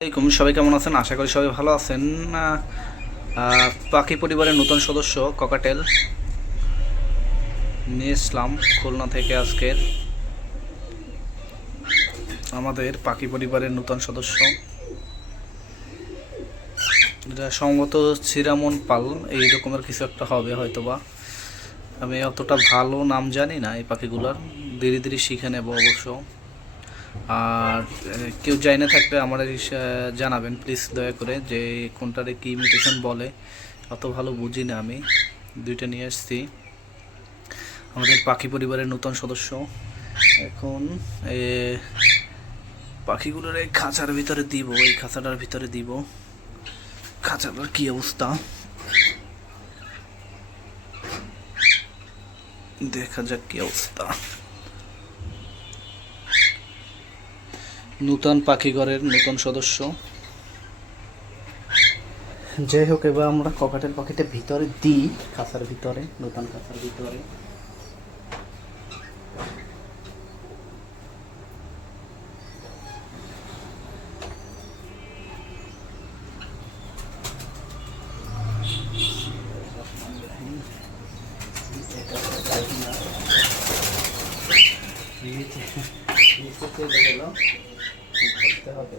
আসসালামাইকুম সবাই কেমন আছেন? আশা করি সবাই ভালো আছেন। পাখি পরিবারের নতুন সদস্য ককাটেল, নিয়ে ইসলাম খুলনা থেকে আজকের আমাদের পাখি পরিবারের নতুন সদস্য। এটা সম্ভবত চিরামন পাল, এই রকমের কিছু একটা হবে হয়তোবা। আমি অতটা ভালো নাম জানি না এই পাখিগুলোর। ধীরে ধীরে শিখে নেব অবশ্য। আর কেউ জানি থাকলে আমার জানাবেন প্লিজ দয়া করে, যে কোনটারে কি মিউটেশন বলে। অত ভালো বুঝি না আমি, দুইটা নিয়ে আসছি। আমাদের পাখি পরিবারের নতুন সদস্য। এখন পাখিগুলোর এই খাঁচার ভিতরে দিব, এই খাঁচাটার ভিতরে দিব। খাঁচাটার কি অবস্থা? দেখা যাক কি অবস্থা। নূতন পাখিঘরের নতুন সদস্য। যাই হোক এবার আমরা ককাটের পাখিটা ভিতরে দিই খাঁচার ভিতরে নতুন খাঁচার ভিতরে। হবে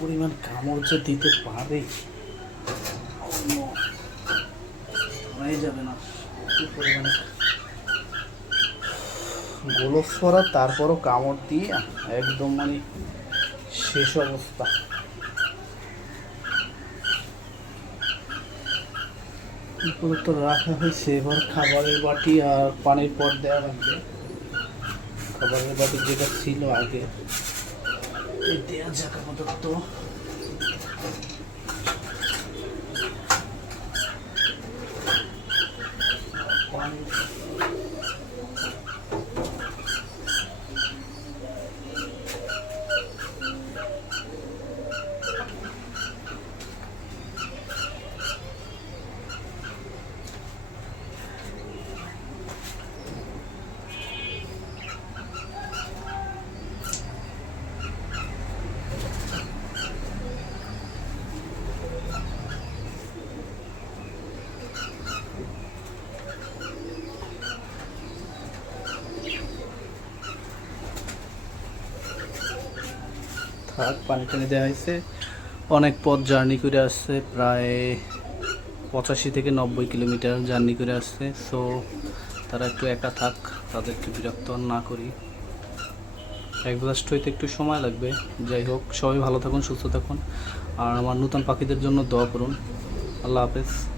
পরিমাণ কামড় যে দিতে পারে? যাবে না। গোলফ করা তারপরও কামড় দিয়ে একদম মানে শেষ অবস্থা। তো রাখা হয়েছে? এবার খাবারের বাটি আর পানির পট দেওয়া লাগবে। খাবারের বাটি যেটা ছিল আগে। এই দেয়া যাক আপাতত পানি থাক পানি টানি দেওয়া হয়েছে। অনেক পথ জার্নি করে আসছে, প্রায় পঁচাশি থেকে নব্বই কিলোমিটার জার্নি করে আসছে। সো তারা একটু একা থাক, তাদেরকে বিরক্ত না করি। অ্যাডজাস্ট হইতে একটু সময় লাগবে। যাই হোক, সবাই ভালো থাকুন, সুস্থ থাকুন। আর আমার নতুন পাখিদের জন্য দোয়া করুন। আল্লাহ হাফেজ।